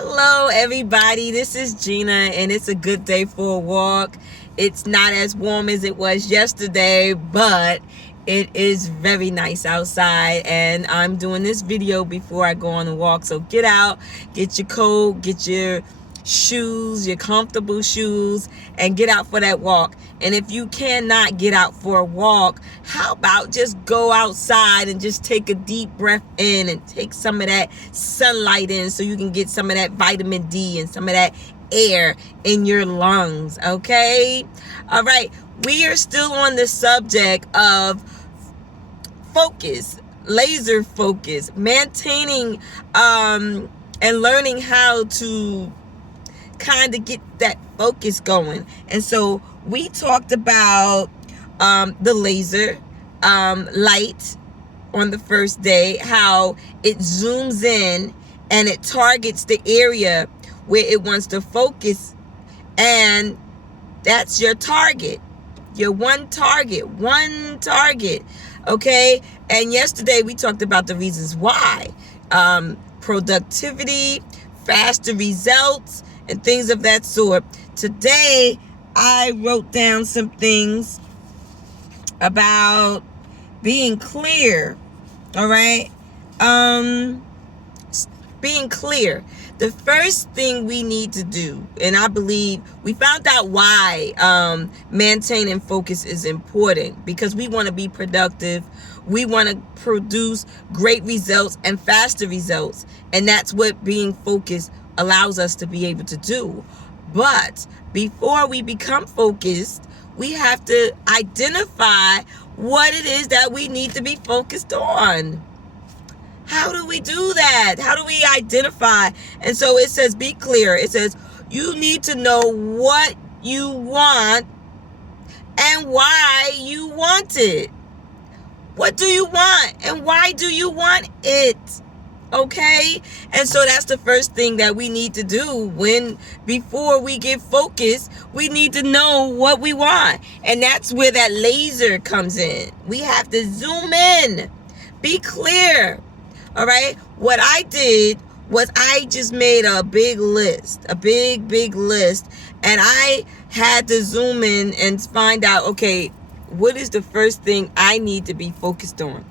Hello everybody, this is Gina and it's a good day for a walk. It's not as warm as it was yesterday, but it is very nice outside, and I'm doing this video before I go on a walk. So get out, get your coat, get your shoes, your comfortable shoes, and get out for that walk. And if you cannot get out for a walk, how about just go outside and just take a deep breath in and take some of that sunlight in so you can get some of that vitamin D and some of that air in your lungs. Okay, all right, we are still on the subject of focus, laser focus, maintaining and learning how to kind of get that focus going. And so we talked about the laser light on the first day, how it zooms in and it targets the area where it wants to focus, and that's your target, your one target. Okay, and yesterday we talked about the reasons why, productivity, faster results, and things of that sort. Today, I wrote down some things about being clear. All right, being clear. The first thing we need to do, and I believe we found out why maintaining focus is important, because we want to be productive. We want to produce great results and faster results. And that's what being focused allows us to be able to do. But before we become focused, we have to identify what it is that we need to be focused on. How do we do that? How do we identify? And so it says, be clear. It says, you need to know what you want and why you want it. What do you want and why do you want it? Okay? And so that's the first thing that we need to do before we get focused. We need to know what we want. And that's where that laser comes in. We have to zoom in. Be clear. All right, what I did was I just made a big list, a big list, and I had to zoom in and find out, okay, what is the first thing I need to be focused on?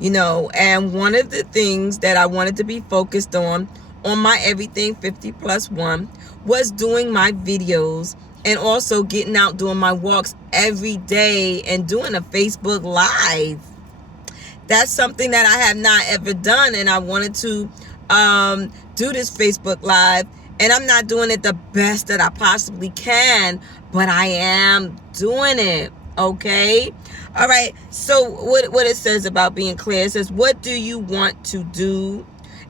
And one of the things that I wanted to be focused on my Everything 50+1 was doing my videos and also getting out doing my walks every day and doing a Facebook Live. That's something that I have not ever done, and I wanted to do this Facebook Live, and I'm not doing it the best that I possibly can, but I am doing it, okay? All right, so what it says about being clear, it says, what do you want to do,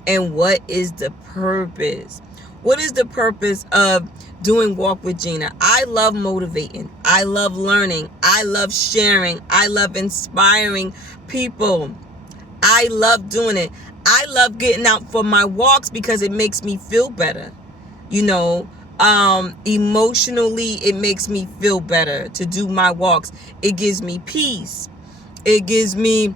and what is the purpose? What is the purpose of doing Walk with Gina? I love motivating. I love learning. I love sharing. I love inspiring people. I love doing it. I love getting out for my walks because it makes me feel better. Emotionally, it makes me feel better to do my walks. It gives me peace. It gives me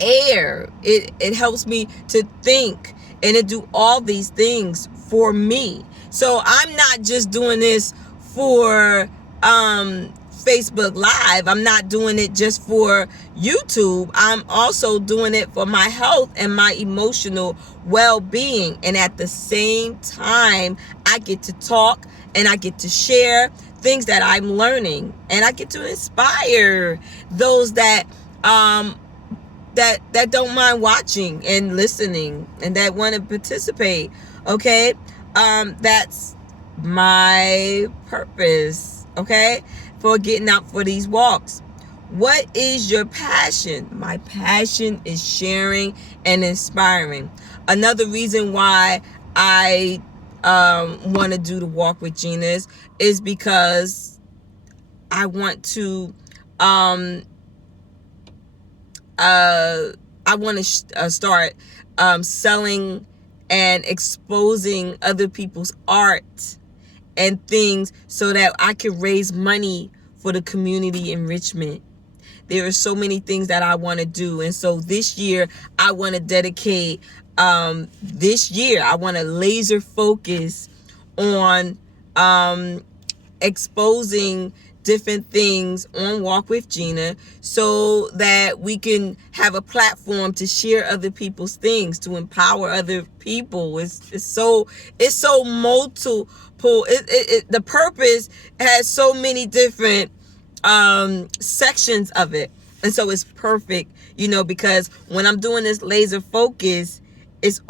air. It helps me to think and to do all these things for me. So I'm not just doing this for Facebook Live. I'm not doing it just for YouTube. I'm also doing it for my health and my emotional well-being. And at the same time, I get to talk and I get to share things that I'm learning, and I get to inspire those that that don't mind watching and listening and that want to participate. Okay, that's my purpose, okay, for getting out for these walks. What is your passion? My passion is sharing and inspiring. Another reason why I want to do the Walk with Gina is because I want to start selling and exposing other people's art and things so that I can raise money for the community enrichment. there are so many things that I want to do. And so this year I want to dedicate, this year I want to laser focus on exposing different things on Walk with Gina, so that we can have a platform to share other people's things, to empower other people. It's so multiple. The purpose has so many different sections of it, and so it's perfect, because when I'm doing this laser focus, it's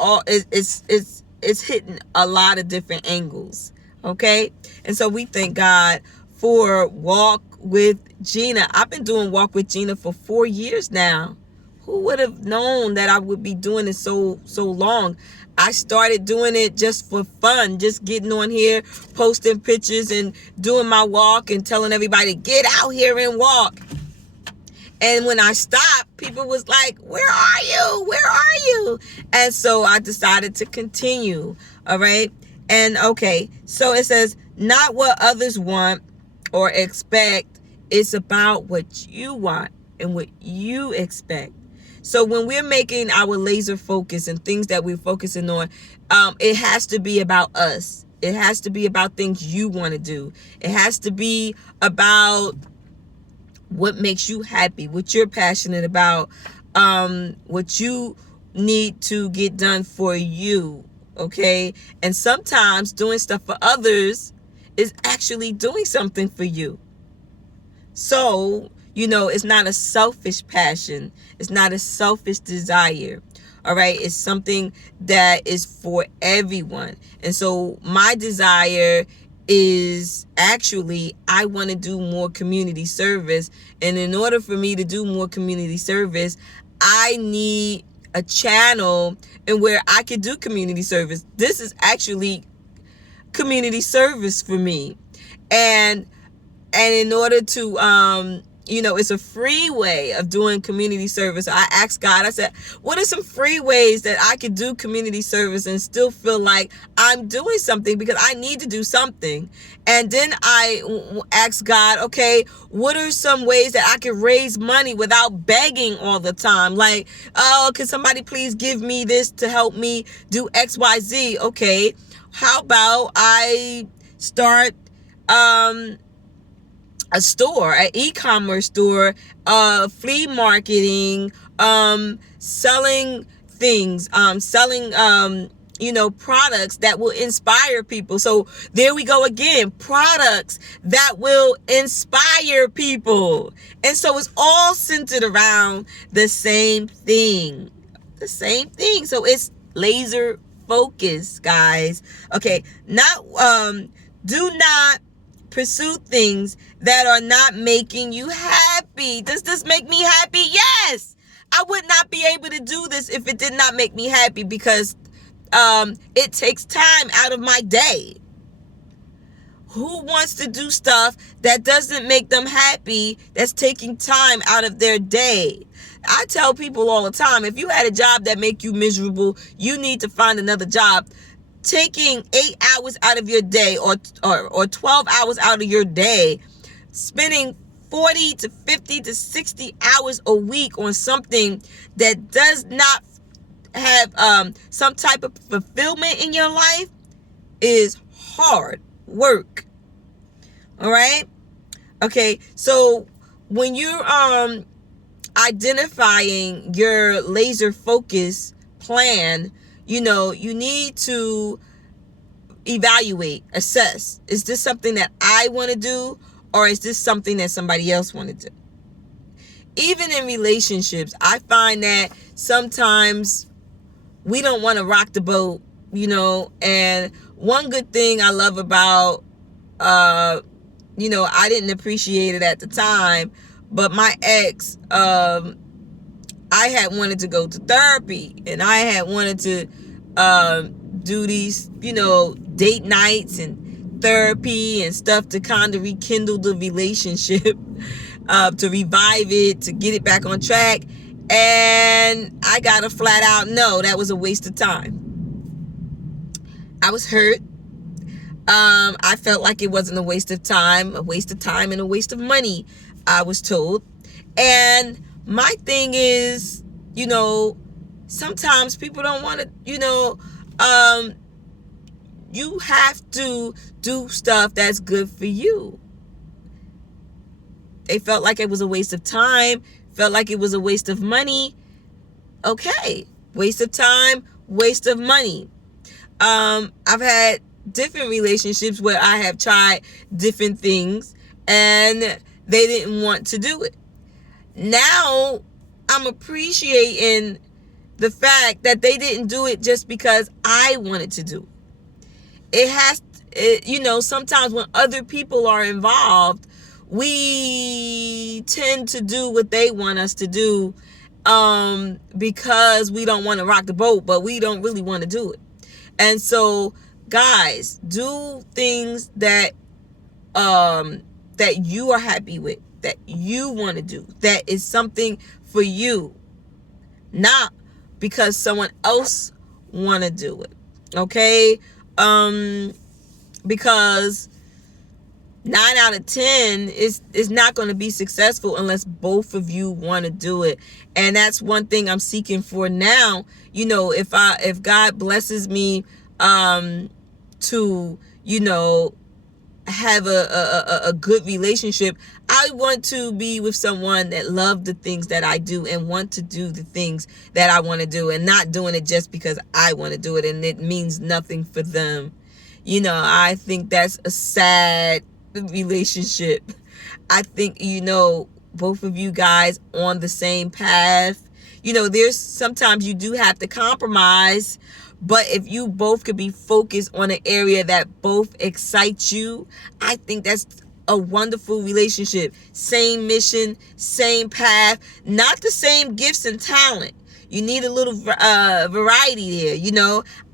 hitting a lot of different angles. Okay, and so we thank God for Walk with Gina. I've been doing Walk with Gina for 4 years now. Who would have known that I would be doing it so long? I started doing it just for fun, just getting on here, posting pictures and doing my walk and telling everybody, get out here and walk. And when I stopped, people was like, where are you? Where are you? And so I decided to continue. All right. And okay, so it says, not what others want or expect. It's about what you want and what you expect. So when we're making our laser focus and things that we're focusing on, it has to be about us. It has to be about things you want to do. It has to be about what makes you happy, what you're passionate about, what you need to get done for you. Okay. And sometimes doing stuff for others is actually doing something for you. So, it's not a selfish passion. It's not a selfish desire. All right. It's something that is for everyone. And so my desire is actually, I want to do more community service. And in order for me to do more community service, I need a channel and where I could do community service. This is actually community service for me. And in order to, it's a free way of doing community service. I asked God, I said, what are some free ways that I could do community service and still feel like I'm doing something, because I need to do something. And then I asked God, okay, what are some ways that I could raise money without begging all the time? Like, oh, can somebody please give me this to help me do XYZ? Okay, how about I start, a store, an e-commerce store, flea marketing, selling things, selling, products that will inspire people. So there we go again, products that will inspire people. And so it's all centered around the same thing, So it's laser focus, guys. Okay. Do not pursue things that are not making you happy. Does this make me happy? Yes. I would not be able to do this if it did not make me happy, because it takes time out of my day. Who wants to do stuff that doesn't make them happy, that's taking time out of their day? I tell people all the time, if you had a job that make you miserable, you need to find another job. Taking 8 hours out of your day or 12 hours out of your day, spending 40 to 50 to 60 hours a week on something that does not have some type of fulfillment in your life is hard work. All right. Okay. So when you're identifying your laser focus plan, you need to evaluate, assess. Is this something that I want to do, or is this something that somebody else want to do? Even in relationships, I find that sometimes we don't want to rock the boat, and one good thing I love about, I didn't appreciate it at the time, but my ex, I had wanted to go to therapy, and I had wanted to do these, date nights and therapy and stuff to kind of rekindle the relationship, to revive it, to get it back on track. And I got a flat out no. That was a waste of time. I was hurt. I felt like it wasn't a waste of time and a waste of money, I was told. And my thing is, sometimes people don't want to, you have to do stuff that's good for you. They felt like it was a waste of time, felt like it was a waste of money. Okay, waste of time, waste of money. I've had different relationships where I have tried different things and they didn't want to do it. Now I'm appreciating the fact that they didn't do it just because I wanted to do it. Sometimes when other people are involved, we tend to do what they want us to do, because we don't want to rock the boat, but we don't really want to do it. And so, guys, do things that you are happy with, that you want to do, that is something for you, not because someone else want to do it. Okay? Because 9 out of 10 is not going to be successful unless both of you want to do it. And that's one thing I'm seeking for now. If God blesses me to have a good relationship, I want to be with someone that loves the things that I do and want to do the things that I want to do, and not doing it just because I want to do it and it means nothing for them. I think that's a sad relationship. I think, both of you guys on the same path. There's sometimes you do have to compromise, but if you both could be focused on an area that both excites you, I think that's a wonderful relationship. Same mission, same path, not the same gifts and talent. You need a little variety there.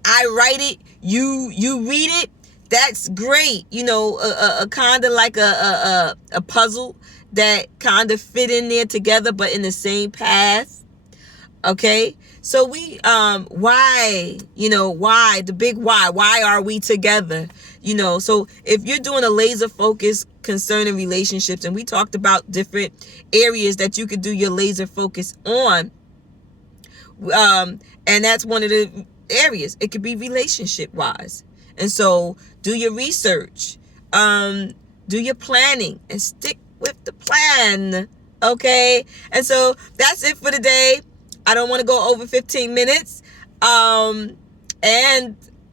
I write it, you read it. That's great. A kind of like a puzzle that kind of fit in there together, but in the same path. Okay. So why, the big why are we together? So if you're doing a laser focus concerning relationships, and we talked about different areas that you could do your laser focus on, and that's one of the areas. It could be relationship wise. And so do your research, do your planning, and stick with the plan. Okay. And so that's it for today. I don't want to go over 15 minutes. And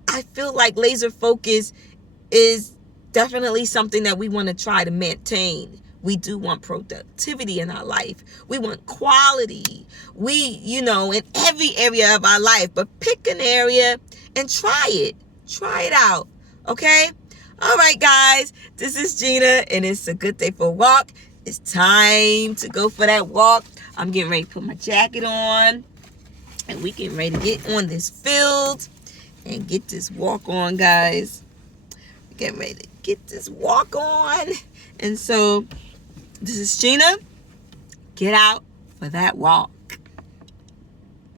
I feel like laser focus is definitely something that we want to try to maintain. We do want productivity in our life. We want quality. We, in every area of our life, but pick an area and try it. Try it out. Okay? All right, guys. This is Gina, and it's a good day for a walk. It's time to go for that walk. I'm getting ready to put my jacket on, and we getting ready to get on this field and get this walk on, guys. We're getting ready to get this walk on. And so, this is Gina. Get out for that walk.